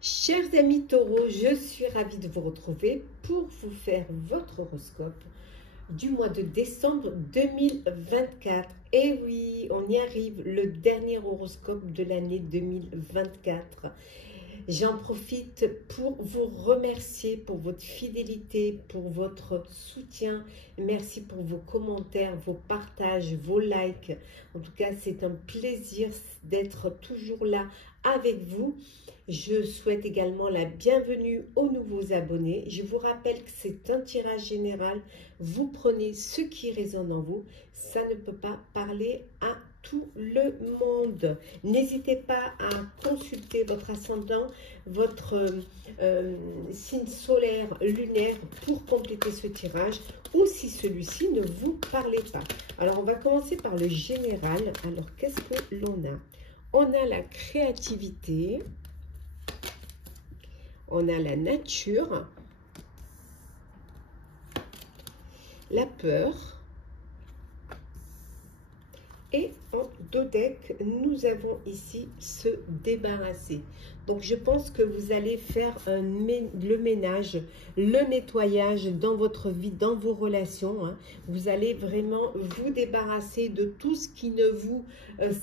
Chers amis taureaux, je suis ravie de vous retrouver pour vous faire votre horoscope du mois de décembre 2024. Et oui, on y arrive, le dernier horoscope de l'année 2024. J'en profite pour vous remercier pour votre fidélité, pour votre soutien. Merci pour vos commentaires, vos partages, vos likes. En tout cas, c'est un plaisir d'être toujours là avec vous. Je souhaite également la bienvenue aux nouveaux abonnés. Je vous rappelle que c'est un tirage général. Vous prenez ce qui résonne en vous. Ça ne peut pas parler à tout le monde. N'hésitez pas à consulter votre ascendant, votre signe solaire, lunaire pour compléter ce tirage ou si celui-ci ne vous parlait pas. Alors, on va commencer par le général. Alors, qu'est-ce que l'on a? On a la créativité, on a la nature, la peur, et en dodeck, nous avons ici se débarrasser. Donc, je pense que vous allez faire le ménage, le nettoyage dans votre vie, dans vos relations. Hein. Vous allez vraiment vous débarrasser de tout ce qui ne vous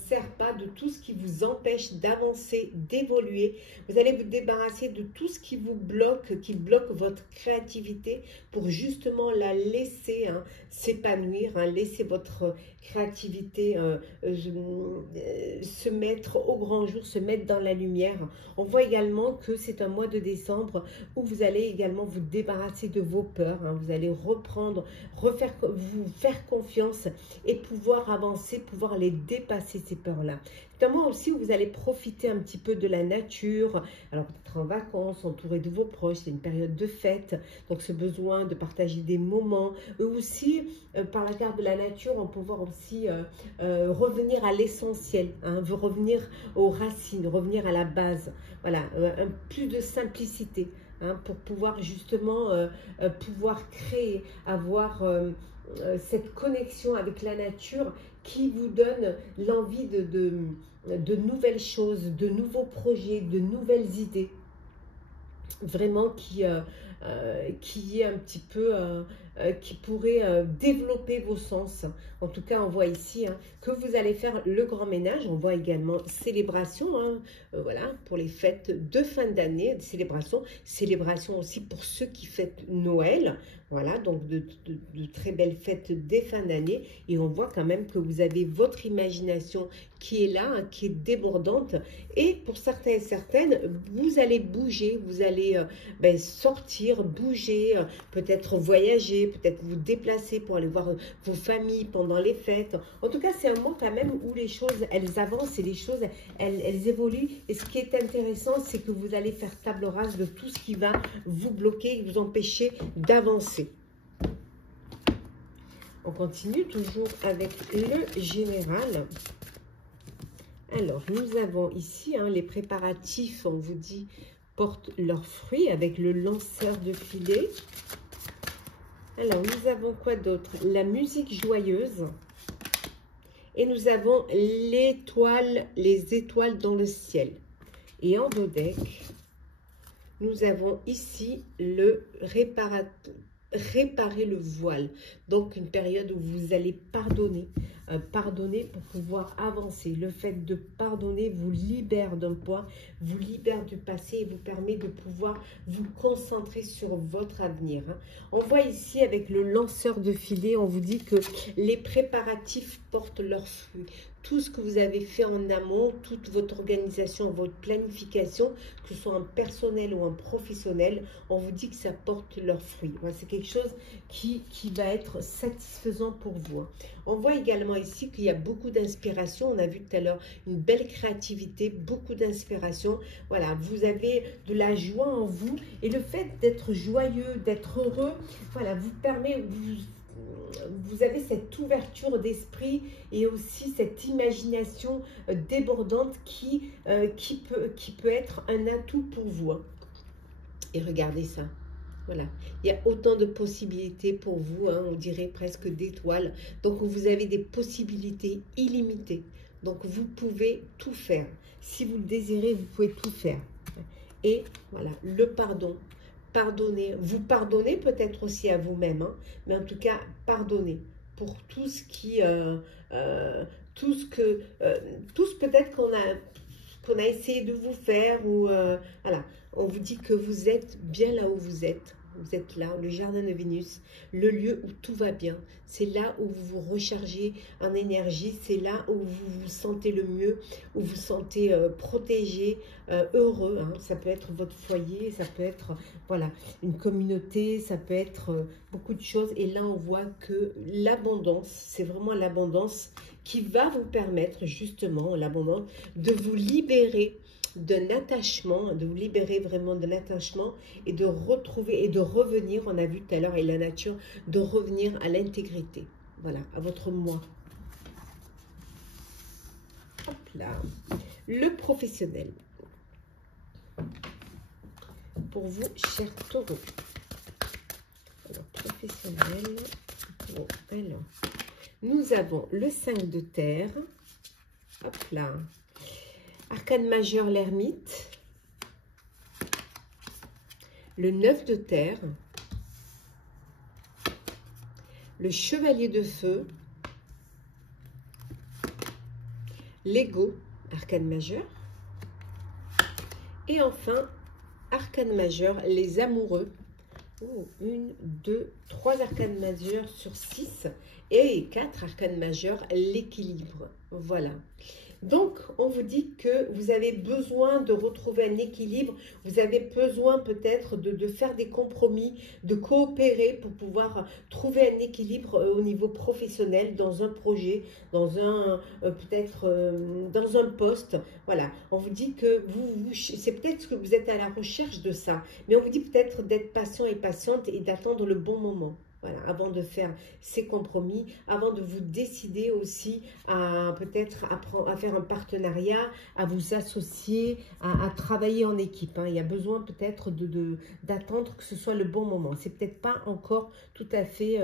sert pas, de tout ce qui vous empêche d'avancer, d'évoluer. Vous allez vous débarrasser de tout ce qui vous bloque, qui bloque votre créativité pour justement la laisser s'épanouir, laisser votre créativité se mettre au grand jour, se mettre dans la lumière. On voit également que c'est un mois de décembre où vous allez également vous débarrasser de vos peurs. Vous allez reprendre, vous faire confiance et pouvoir avancer, pouvoir les dépasser ces peurs-là. C'est un mois aussi où vous allez profiter un petit peu de la nature. Alors peut-être en vacances, entouré de vos proches, c'est une période de fête. Donc ce besoin de partager des moments. Aussi, par la carte de la nature, on peut voir aussi revenir à l'essentiel, revenir aux racines, revenir à la base. Voilà, plus de simplicité pour pouvoir justement pouvoir créer, avoir cette connexion avec la nature qui vous donne l'envie de nouvelles choses, de nouveaux projets, de nouvelles idées. Vraiment qui est un petit peu, qui pourrait développer vos sens. En tout cas, on voit ici que vous allez faire le grand ménage. On voit également célébration, voilà, pour les fêtes de fin d'année, célébration aussi pour ceux qui fêtent Noël. Voilà, donc de très belles fêtes des fins d'année. Et on voit quand même que vous avez votre imagination qui est là, qui est débordante. Et pour certains et certaines, vous allez bouger, vous allez sortir, bouger, peut-être voyager, peut-être vous déplacer pour aller voir vos familles pendant les fêtes. En tout cas, c'est un mois quand même où les choses, elles avancent et les choses, elles évoluent. Et ce qui est intéressant, c'est que vous allez faire table rase de tout ce qui va vous bloquer et vous empêcher d'avancer. On continue toujours avec le général. Alors, nous avons ici les préparatifs, on vous dit, portent leurs fruits avec le lanceur de filet. Alors, nous avons quoi d'autre? La musique joyeuse. Et nous avons l'étoile, les étoiles dans le ciel. Et en dodeck, nous avons ici le réparer le voile. Donc, une période où vous allez pardonner. Pardonner pour pouvoir avancer. Le fait de pardonner vous libère d'un poids, vous libère du passé et vous permet de pouvoir vous concentrer sur votre avenir. On voit ici avec le lanceur de filet, on vous dit que les préparatifs portent leurs fruits. Tout ce que vous avez fait en amont, toute votre organisation, votre planification, que ce soit en personnel ou en professionnel, on vous dit que ça porte leurs fruits. C'est quelque chose qui va être satisfaisant pour vous. On voit également ici qu'il y a beaucoup d'inspiration. On a vu tout à l'heure une belle créativité, beaucoup d'inspiration. Voilà, vous avez de la joie en vous. Et le fait d'être joyeux, d'être heureux, voilà, vous permet... Vous avez cette ouverture d'esprit et aussi cette imagination débordante qui peut être un atout pour vous. Et regardez ça. Voilà, il y a autant de possibilités pour vous, on dirait presque d'étoiles. Donc, vous avez des possibilités illimitées. Donc, vous pouvez tout faire. Si vous le désirez, vous pouvez tout faire. et voilà, le pardon. Pardonnez, vous pardonnez peut-être aussi à vous-même, hein, mais en tout cas, pardonnez pour tout ce qui, tout ce peut-être qu'on a essayé de vous faire, ou voilà, on vous dit que vous êtes bien là où vous êtes. Vous êtes là, le jardin de Vénus, le lieu où tout va bien. C'est là où vous vous rechargez en énergie, c'est là où vous vous sentez le mieux, où vous vous sentez protégé, heureux. Hein. Ça peut être votre foyer, ça peut être voilà, une communauté, ça peut être beaucoup de choses. Et là, on voit que l'abondance, c'est vraiment l'abondance qui va vous permettre justement, l'abondance, de vous libérer d'un attachement, de vous libérer vraiment de l'attachement et de retrouver et de revenir, on a vu tout à l'heure, et la nature, de revenir à l'intégrité, voilà, à votre moi. Hop là. Le professionnel. Pour vous, chers taureaux. Alors, professionnel. Bon, alors, nous avons le 5 de terre. Hop là. Arcane majeur, l'ermite. Le 9 de terre. Le chevalier de feu. L'ego, arcane majeur. Et enfin, arcane majeur, les amoureux. Oh, 1, 2, 3 arcanes majeurs sur 6 et 4 arcanes majeurs, l'équilibre. Voilà. Donc, on vous dit que vous avez besoin de retrouver un équilibre, vous avez besoin peut-être de faire des compromis, de coopérer pour pouvoir trouver un équilibre au niveau professionnel dans un projet, dans un peut-être dans un poste. Voilà, on vous dit que c'est peut-être que vous êtes à la recherche de ça, mais on vous dit peut-être d'être patient et patiente et d'attendre le bon moment. Voilà, avant de faire ces compromis, avant de vous décider aussi à peut-être à faire un partenariat, à vous associer, à travailler en équipe. Hein. Il y a besoin peut-être d'attendre que ce soit le bon moment. C'est peut-être pas encore tout à fait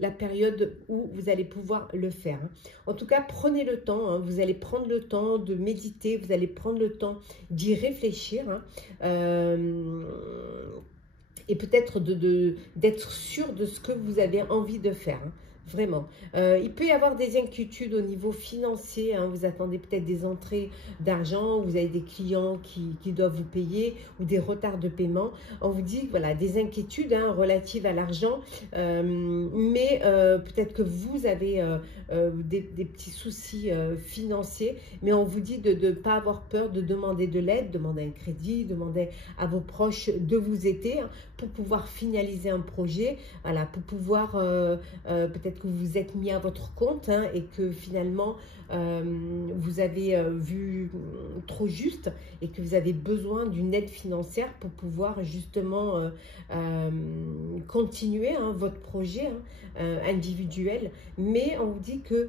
la période où vous allez pouvoir le faire. Hein. En tout cas, prenez le temps. Hein. Vous allez prendre le temps de méditer, vous allez prendre le temps d'y réfléchir. Hein. Et peut-être d'être sûr de ce que vous avez envie de faire, hein, vraiment. Il peut y avoir des inquiétudes au niveau financier, hein, vous attendez peut-être des entrées d'argent, vous avez des clients qui doivent vous payer ou des retards de paiement. On vous dit, voilà, des inquiétudes hein, relatives à l'argent, mais peut-être que vous avez des petits soucis financiers, mais on vous dit de ne pas avoir peur de demander de l'aide, demander un crédit, demander à vos proches de vous aider, hein, pour pouvoir finaliser un projet, voilà, pour pouvoir, peut-être que vous vous êtes mis à votre compte hein, et que finalement, vous avez vu trop juste et que vous avez besoin d'une aide financière pour pouvoir justement continuer hein, votre projet hein, individuel. Mais on vous dit que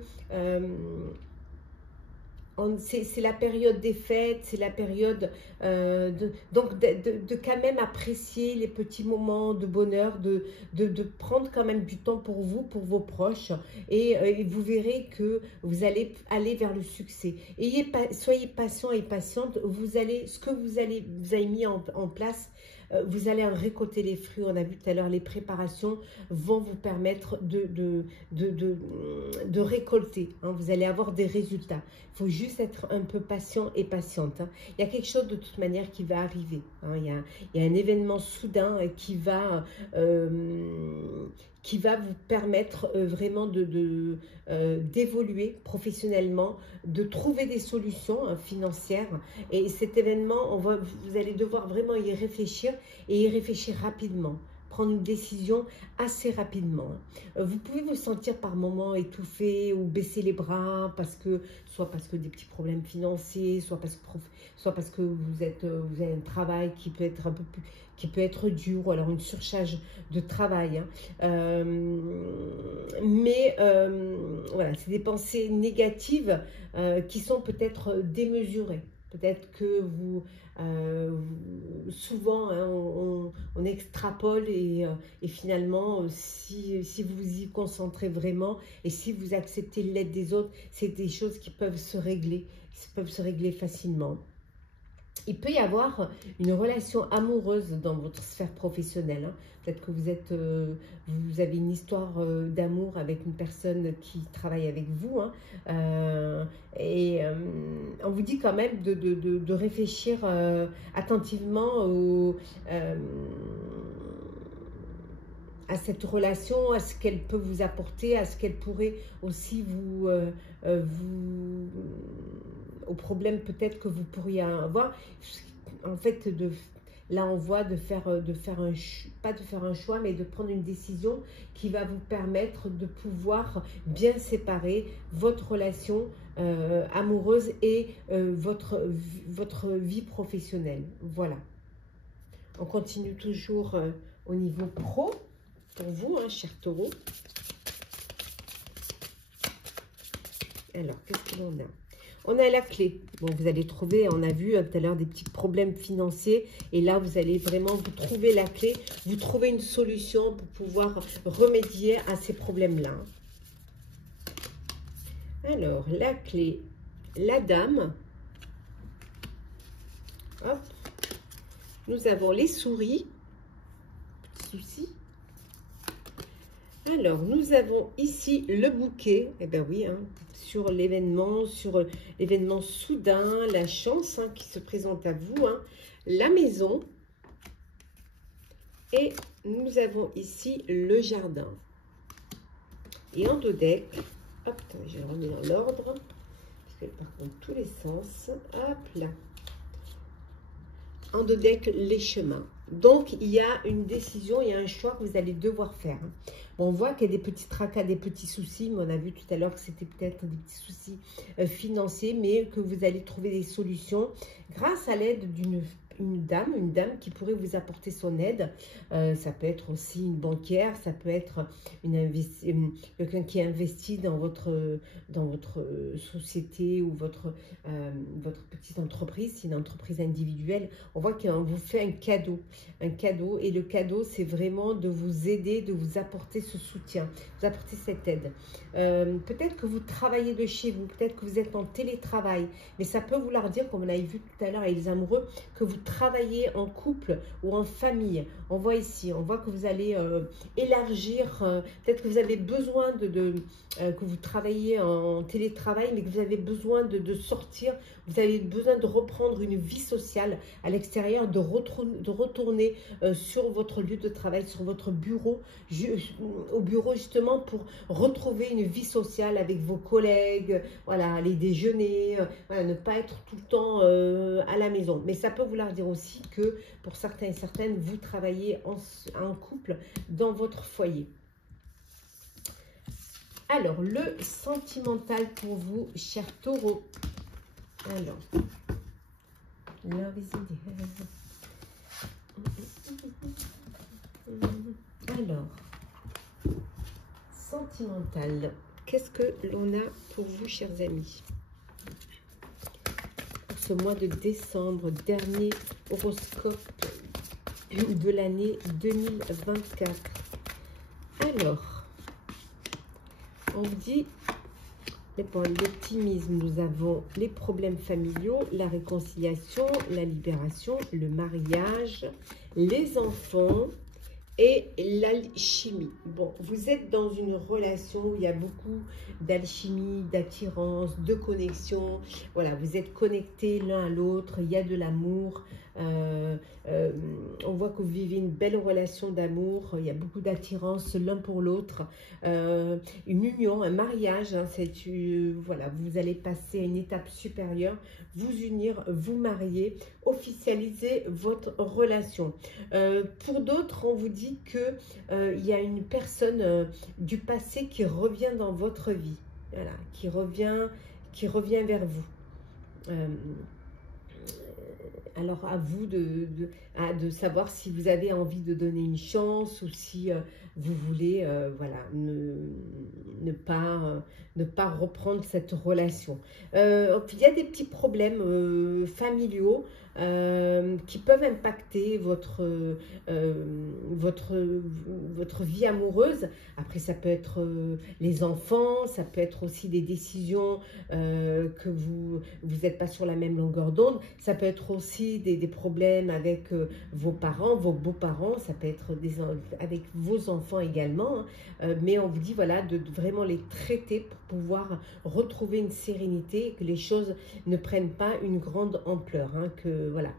c'est la période des fêtes, c'est la période donc de quand même apprécier les petits moments de bonheur, de prendre quand même du temps pour vous, pour vos proches, et vous verrez que vous allez aller vers le succès. Soyez patient et patiente, ce que vous avez mis en place, vous allez en récolter les fruits. On a vu tout à l'heure, les préparations vont vous permettre de récolter. Hein. Vous allez avoir des résultats. Il faut juste être un peu patient et patiente. Hein. Il y a quelque chose de toute manière qui va arriver. Hein. Il y a un événement soudain qui va vous permettre vraiment d'évoluer professionnellement, de trouver des solutions hein, financières. Et cet événement, vous allez devoir vraiment y réfléchir et y réfléchir rapidement. Prendre une décision assez rapidement. Vous pouvez vous sentir par moments étouffé ou baisser les bras, soit parce que des petits problèmes financiers, soit parce que vous avez un travail qui peut être un peu plus, qui peut être dur, ou alors une surcharge de travail. Hein. Mais voilà, c'est des pensées négatives qui sont peut-être démesurées. Peut-être que souvent hein, on extrapole et finalement si vous vous y concentrez vraiment et si vous acceptez l'aide des autres, c'est des choses qui peuvent se régler facilement. il peut y avoir une relation amoureuse dans votre sphère professionnelle. Hein. Peut-être que vous avez une histoire d'amour avec une personne qui travaille avec vous. Hein. On vous dit quand même de réfléchir attentivement à cette relation, à ce qu'elle peut vous apporter, à ce qu'elle pourrait aussi aux problèmes peut-être que vous pourriez avoir. En fait, là on voit pas de faire un choix, mais de prendre une décision qui va vous permettre de pouvoir bien séparer votre relation amoureuse et votre vie professionnelle. Voilà. On continue toujours au niveau pro pour vous, hein, cher Taureau. Alors, qu'est-ce que l'on a? On a la clé. Bon, vous allez trouver, on a vu tout à l'heure des petits problèmes financiers. Et là, vous allez vraiment vous trouver la clé. Vous trouvez une solution pour pouvoir remédier à ces problèmes-là. Alors, la clé, la dame. Hop. Nous avons les souris. Petit souci. Alors, nous avons ici le bouquet. Eh bien oui, hein, sur l'événement soudain, la chance hein, qui se présente à vous, hein, la maison. Et nous avons ici le jardin. Et en dos deck, hop, je vais le remettre dans l'ordre, parce qu'elle part dans tous les sens. Hop là. En dos deck, les chemins. Donc, il y a une décision, il y a un choix que vous allez devoir faire. Bon, on voit qu'il y a des petits tracas, des petits soucis, mais on a vu tout à l'heure que c'était peut-être des petits soucis financiers, mais que vous allez trouver des solutions grâce à l'aide d'une dame qui pourrait vous apporter son aide. Ça peut être aussi une banquière, ça peut être quelqu'un qui investit dans votre société ou votre petite entreprise, c'est une entreprise individuelle. On voit qu'on vous fait un cadeau, et le cadeau, c'est vraiment de vous aider, de vous apporter ce soutien, vous apporter cette aide. Peut-être que vous travaillez de chez vous, peut-être que vous êtes en télétravail, mais ça peut vouloir dire, comme on l'avait vu tout à l'heure avec les amoureux, que vous travaillez en couple ou en famille. On voit ici, on voit que vous allez élargir, peut-être que vous avez besoin que vous travaillez en télétravail, mais que vous avez besoin de sortir, vous avez besoin de reprendre une vie sociale à l'extérieur, de retourner sur votre lieu de travail, sur votre bureau, au bureau justement pour retrouver une vie sociale avec vos collègues, voilà, aller déjeuner, voilà, ne pas être tout le temps à la maison. Mais ça peut vouloir dire aussi que pour certains et certaines, vous travaillez en couple dans votre foyer. Alors, le sentimental pour vous, cher Taureau. Alors, love is in the air. Alors, sentimental. Qu'est-ce que l'on a pour vous, chers amis? Pour ce mois de décembre, dernier horoscope de l'année 2024. Alors, on vous dit l'optimisme, nous avons les problèmes familiaux, la réconciliation, la libération, le mariage, les enfants et l'alchimie. Bon, vous êtes dans une relation où il y a beaucoup d'alchimie, d'attirance, de connexion. Voilà, vous êtes connectés l'un à l'autre, il y a de l'amour. On voit que vous vivez une belle relation d'amour, il y a beaucoup d'attirance l'un pour l'autre, une union, un mariage, hein, voilà, vous allez passer à une étape supérieure, vous unir, vous marier, officialiser votre relation. Pour d'autres, on vous dit que il y a une personne du passé qui revient dans votre vie, voilà, qui revient vers vous. Alors, à vous de savoir si vous avez envie de donner une chance ou si vous voulez voilà, ne pas reprendre cette relation. Il y a des petits problèmes familiaux qui peuvent impacter votre vie amoureuse. Après, ça peut être les enfants, ça peut être aussi des décisions que vous n'êtes pas sur la même longueur d'onde. Ça peut être aussi des problèmes avec vos parents, vos beaux-parents. Ça peut être avec vos enfants également. Mais on vous dit, voilà, de vraiment les traiter pour pouvoir retrouver une sérénité et que les choses ne prennent pas une grande ampleur. Voilà.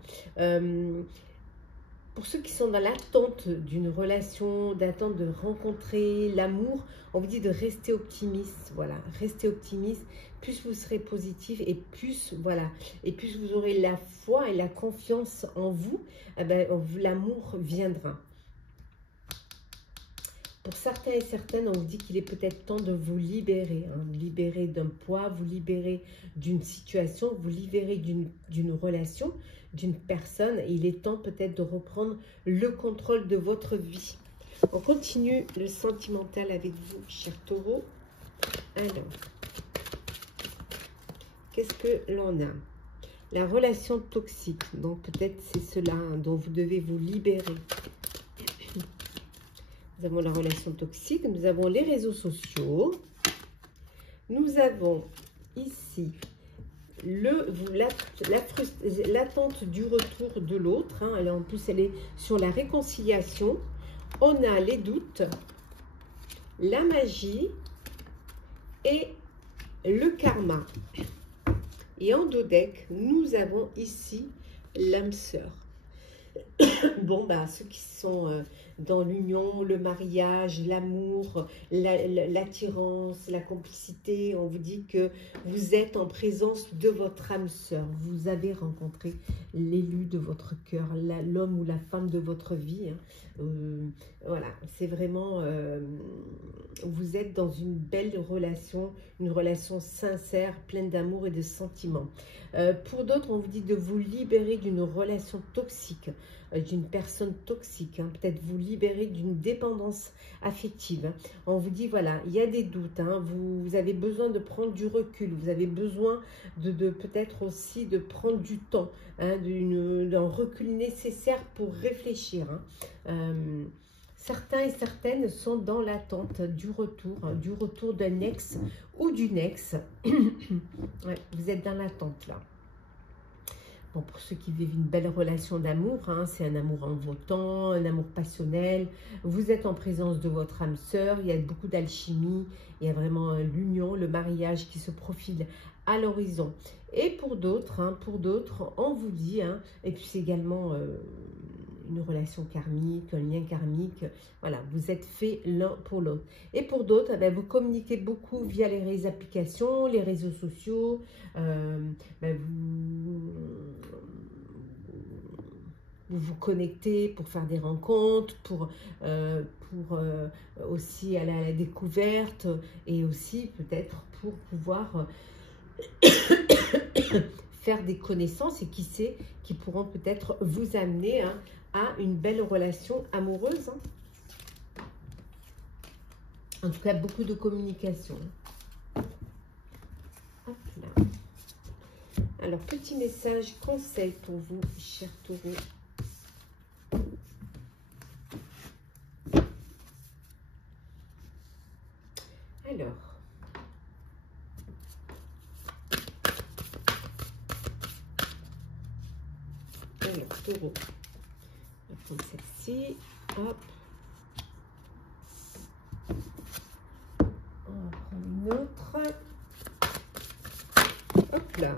Pour ceux qui sont dans l'attente d'une relation, d'attente de rencontrer l'amour, on vous dit de rester optimiste. Voilà, restez optimiste. Plus vous serez positif et plus, voilà, et plus vous aurez la foi et la confiance en vous, eh ben, l'amour viendra. Pour certains et certaines, on vous dit qu'il est peut-être temps de vous libérer, vous libérer d'un poids, vous libérer d'une situation, vous libérer d'une relation, d'une personne. Et il est temps peut-être de reprendre le contrôle de votre vie. On continue le sentimental avec vous, cher taureau. Alors, qu'est-ce que l'on a? La relation toxique. Donc peut-être c'est cela dont vous devez vous libérer. Nous avons la relation toxique, nous avons les réseaux sociaux, nous avons ici l'attente du retour de l'autre. En plus, elle est sur la réconciliation. On a les doutes, la magie et le karma. Et en dos deck, nous avons ici l'âme sœur. Bon, ceux qui sont dans l'union, le mariage, l'amour, l'attirance, la complicité, on vous dit que vous êtes en présence de votre âme sœur. Vous avez rencontré l'élu de votre cœur, l'homme ou la femme de votre vie. Voilà, c'est vraiment, vous êtes dans une belle relation, une relation sincère, pleine d'amour et de sentiments. Pour d'autres, on vous dit de vous libérer d'une relation toxique, d'une personne toxique, peut-être vous libérer d'une dépendance affective. On vous dit, voilà, il y a des doutes, vous avez besoin de prendre du recul, vous avez besoin de peut-être aussi de prendre du temps, d'un recul nécessaire pour réfléchir. Certains et certaines sont dans l'attente du retour d'un ex ou d'une ex. Ouais, vous êtes dans l'attente là. Bon, pour ceux qui vivent une belle relation d'amour, c'est un amour envoûtant, un amour passionnel. Vous êtes en présence de votre âme sœur, il y a beaucoup d'alchimie, il y a vraiment l'union, le mariage qui se profile à l'horizon. Et pour d'autres, on vous dit, et puis c'est également une relation karmique, un lien karmique, voilà, vous êtes faits l'un pour l'autre. Et pour d'autres, vous communiquez beaucoup via les applications, les réseaux sociaux, vous vous connectez pour faire des rencontres, pour aussi aller à la découverte et aussi peut-être pour pouvoir faire des connaissances et qui sait, qui pourront peut-être vous amener à une belle relation amoureuse. En tout cas, beaucoup de communication. Hop là. Alors, petit message, conseil pour vous, chers taureaux. Alors, taureau. On va prendre celle-ci. Hop. On va prendre une autre. Hop là.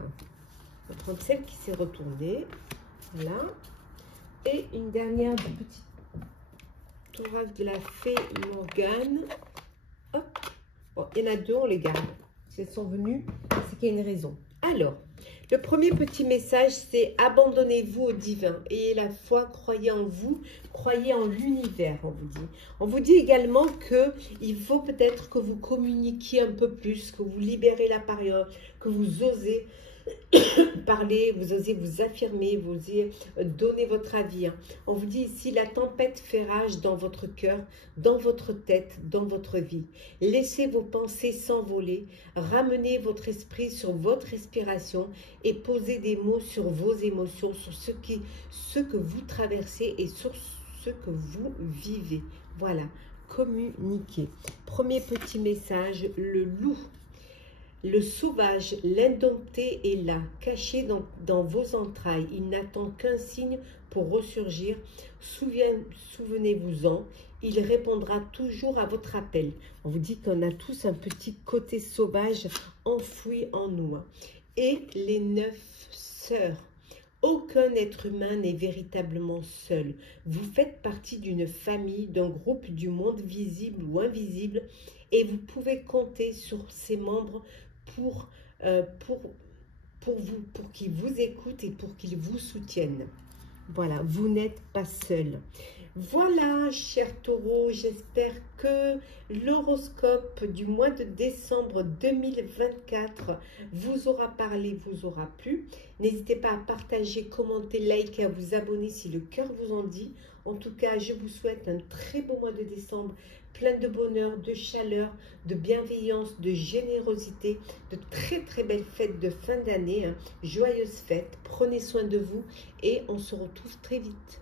On va prendre celle qui s'est retournée. Voilà. Et une dernière petite oracle de la fée Morgane. Hop. Bon, il y en a deux, on les garde. Si elles sont venues, c'est qu'il y a une raison. Alors, le premier petit message, c'est abandonnez-vous au divin. Ayez la foi, croyez en vous, croyez en l'univers, on vous dit. On vous dit également qu'il faut peut-être que vous communiquiez un peu plus, que vous libérez la parole, que vous osez parler, vous osez vous affirmer, vous osez donner votre avis. Hein. On vous dit ici, la tempête fait rage dans votre cœur, dans votre tête, dans votre vie. Laissez vos pensées s'envoler, ramenez votre esprit sur votre respiration et posez des mots sur vos émotions, sur ce que vous traversez et sur ce que vous vivez. Voilà, communiquez. Premier petit message, le loup. Le sauvage, l'indompté est là, caché dans vos entrailles. Il n'attend qu'un signe pour ressurgir. Souvenez-vous-en, il répondra toujours à votre appel. On vous dit qu'on a tous un petit côté sauvage enfoui en nous. Et les 9 sœurs. Aucun être humain n'est véritablement seul. Vous faites partie d'une famille, d'un groupe du monde visible ou invisible, et vous pouvez compter sur ses membres pour qu'ils vous écoutent et pour qu'ils vous soutiennent. Voilà, vous n'êtes pas seul. Voilà, chers taureaux, j'espère que l'horoscope du mois de décembre 2024 vous aura parlé, vous aura plu. N'hésitez pas à partager, commenter, liker, à vous abonner si le cœur vous en dit. En tout cas, je vous souhaite un très beau mois de décembre, plein de bonheur, de chaleur, de bienveillance, de générosité, de très très belles fêtes de fin d'année, hein. Joyeuses fêtes, prenez soin de vous et on se retrouve très vite.